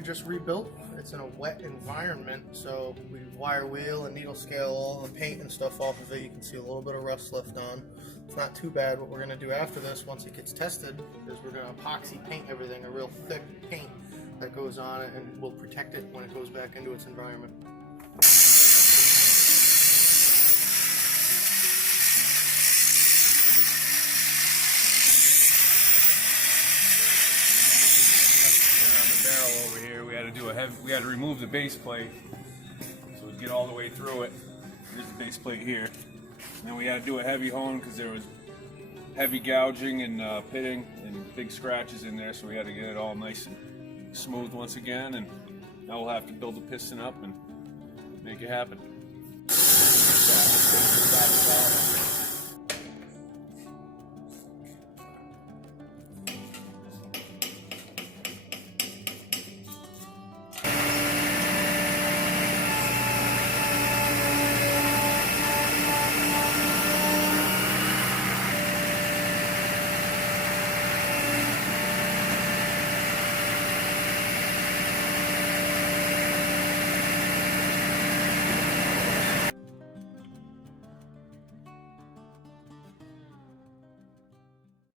we just rebuilt. It's in a wet environment, so we wire wheel and needle scale all the paint and stuff off of it. You can see a little bit of rust left on. It's not too bad. What we're going to do after this, once it gets tested, is we're going to epoxy paint everything, a real thick paint that goes on it, and will protect it when it goes back into its environment. Barrel over here, we had to remove the base plate, so we'd get all the way through it. There's the base plate here. And then we had to do a heavy hone because there was heavy gouging and pitting and big scratches in there, so we had to get it all nice and smooth once again. And now we'll have to build the piston up and make it happen.